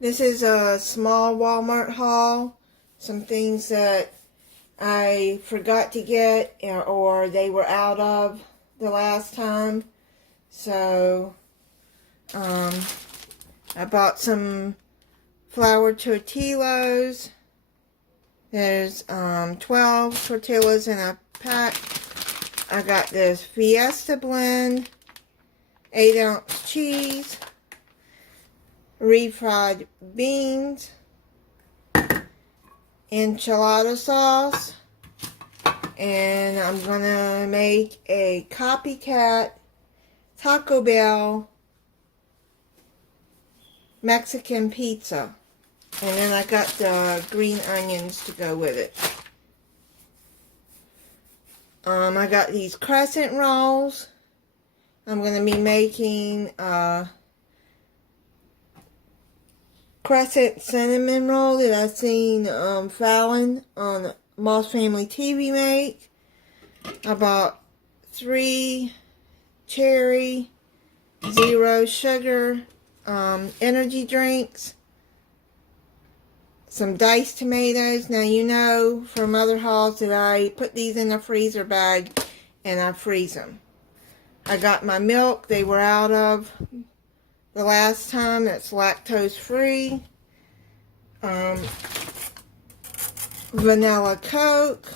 This is a small Walmart haul. Some things that I forgot to get or they were out of the last time. So, I bought some flour tortillas. There's 12 tortillas in a pack. I got this Fiesta blend, 8-ounce cheese, refried beans, enchilada sauce, and I'm gonna make a copycat Taco Bell Mexican pizza. And then I got the green onions to go with it. I got these crescent rolls. I'm going to be making crescent cinnamon roll that I've seen Fallon on Moss Family TV make. I bought 3 cherry, 0 sugar energy drinks. Some diced tomatoes. Now you know from other hauls that I put these in a freezer bag and I freeze them. I got my milk. They were out of the last time. That's lactose free. Vanilla Coke.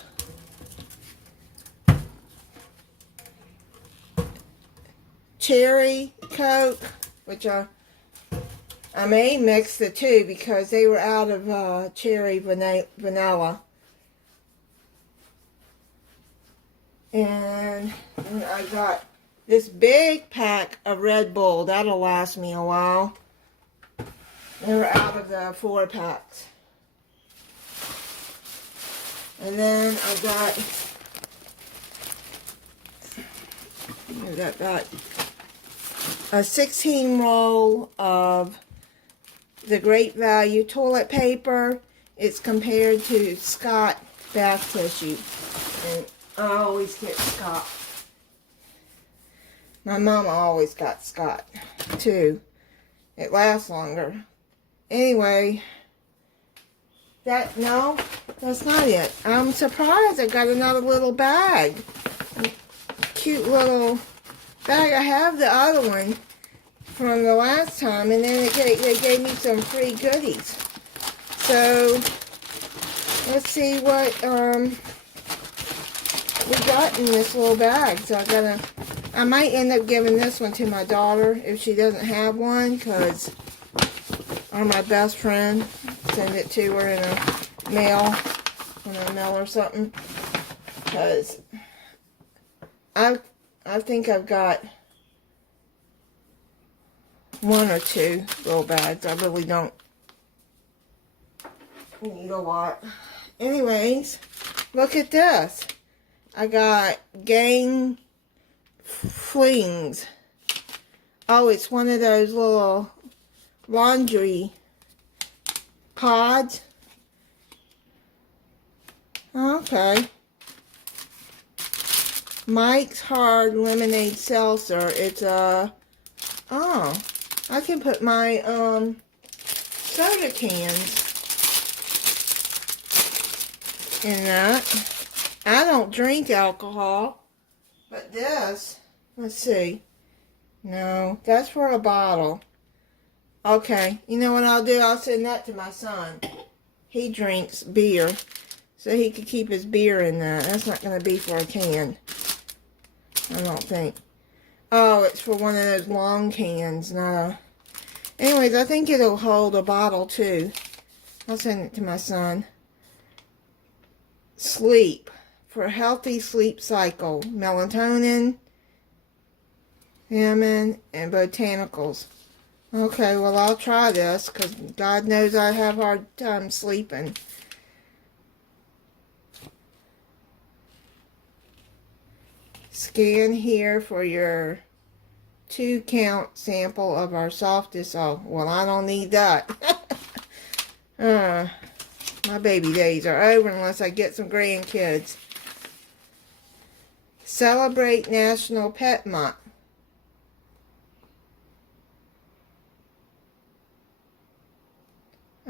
Cherry Coke, which I may mix the two because they were out of cherry vanilla. And I got this big pack of Red Bull. That'll last me a while. They were out of the 4 packs. And then I got a 16 roll of the Great Value toilet paper. It's compared to Scott bath tissue. And I always get Scott. My mama always got Scott too. It lasts longer. Anyway, that's not it. I'm surprised I got another little bag. Cute little bag. I have the other one from the last time, and then they gave me some free goodies. So let's see what we got in this little bag. So I might end up giving this one to my daughter if she doesn't have one, or my best friend, send it to her in a mail or something, because I think I've got 1 or 2 little bags. I really don't need a lot. Anyways, look at this. I got Gang Flings. Oh, it's one of those little laundry pods. Okay. Mike's Hard Lemonade Seltzer. It's oh, I can put my soda cans in that. I don't drink alcohol, but this, let's see. No, that's for a bottle. Okay, you know what I'll do? I'll send that to my son. He drinks beer, so he could keep his beer in that. That's not going to be for a can, I don't think. Oh, it's for one of those long cans, not a... Anyways, I think it'll hold a bottle too. I'll send it to my son. Sleep. For a healthy sleep cycle. Melatonin, Yaman, and botanicals. Okay, well, I'll try this, because God knows I have a hard time sleeping. Scan here for your 2-count sample of our softest. Oh, well, I don't need that. My baby days are over unless I get some grandkids. Celebrate National Pet Month.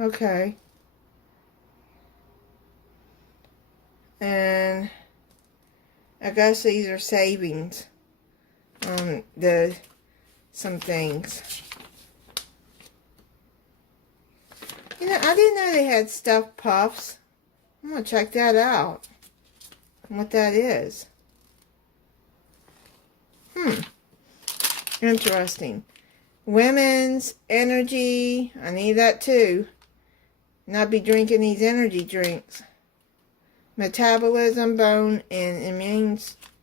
Okay. And I guess these are savings on some things. You know, I didn't know they had stuffed puffs. I'm gonna check that out. What that is. Interesting. Women's energy. I need that too. And I'll be drinking these energy drinks. Metabolism, bone, and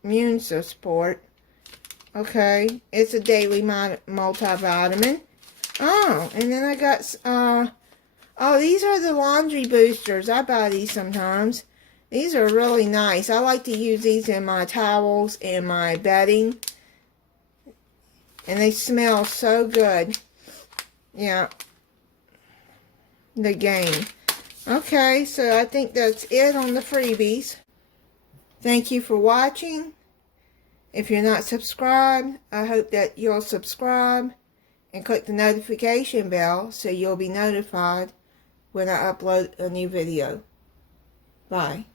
immune support. Okay. It's a daily multivitamin. Oh, and then I got, oh, these are the laundry boosters. I buy these sometimes. These are really nice. I like to use these in my towels and my bedding. And they smell so good. Yeah. The game. Okay, so I think that's it on the freebies. Thank you for watching. If you're not subscribed, I hope that you'll subscribe and click the notification bell so you'll be notified when I upload a new video. Bye.